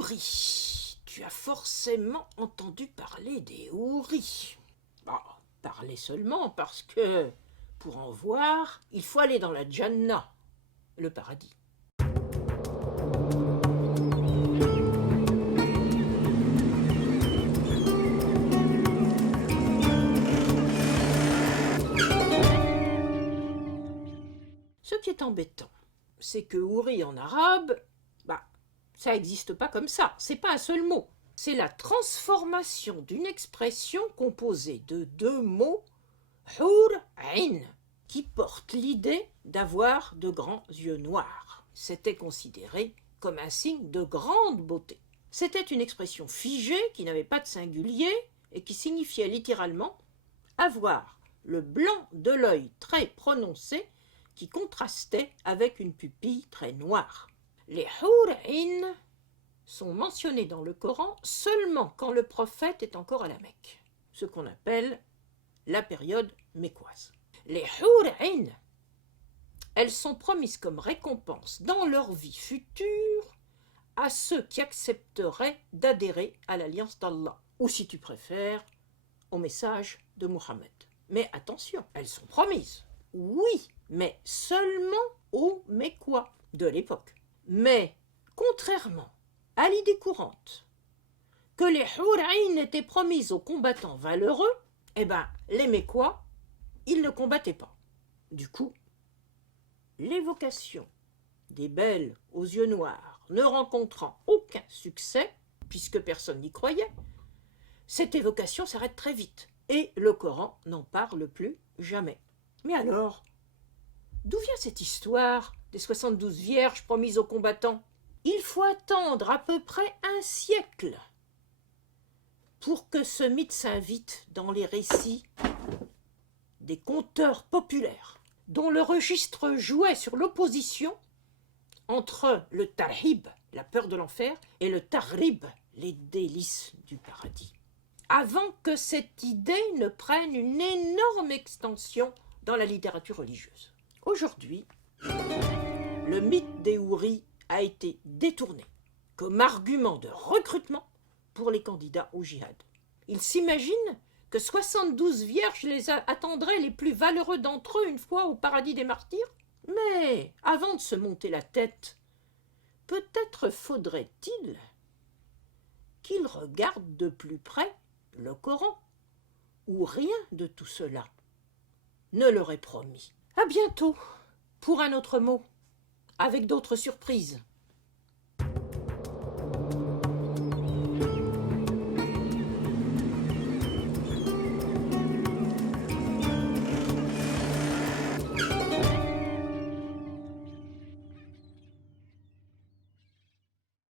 houris. Tu as forcément entendu parler des houris. Parler seulement parce que, pour en voir, il faut aller dans la Jannah, le paradis. Ce qui est embêtant, c'est que houri en arabe, ça n'existe pas comme ça, c'est pas un seul mot. C'est la transformation d'une expression composée de deux mots, hur ain, qui porte l'idée d'avoir de grands yeux noirs. C'était considéré comme un signe de grande beauté. C'était une expression figée qui n'avait pas de singulier et qui signifiait littéralement avoir le blanc de l'œil très prononcé qui contrastait avec une pupille très noire. Les hur ain sont mentionnés dans le Coran seulement quand le prophète est encore à la Mecque, ce qu'on appelle la période mécoise. Les hur ain, elles sont promises comme récompense dans leur vie future à ceux qui accepteraient d'adhérer à l'alliance d'Allah, ou si tu préfères, au message de Mohammed. Mais attention, elles sont promises, oui, mais seulement aux Mécois de l'époque. Mais, contrairement à l'idée courante que les hur ain étaient promises aux combattants valeureux, les Mécois, ils ne combattaient pas. Du coup, l'évocation des belles aux yeux noirs ne rencontrant aucun succès, puisque personne n'y croyait, cette évocation s'arrête très vite, et le Coran n'en parle plus jamais. Mais alors, d'où vient cette histoire des 72 vierges promises aux combattants? Il faut attendre à peu près un siècle pour que ce mythe s'invite dans les récits des conteurs populaires, dont le registre jouait sur l'opposition entre le tarhib, la peur de l'enfer, et le tarrib, les délices du paradis, avant que cette idée ne prenne une énorme extension dans la littérature religieuse. Aujourd'hui, le mythe des houris a été détourné comme argument de recrutement pour les candidats au djihad. Ils s'imaginent que 72 vierges les attendraient les plus valeureux d'entre eux une fois au paradis des martyrs. Mais avant de se monter la tête, peut-être faudrait-il qu'ils regardent de plus près le Coran, où rien de tout cela ne leur est promis. À bientôt pour un autre mot, avec d'autres surprises.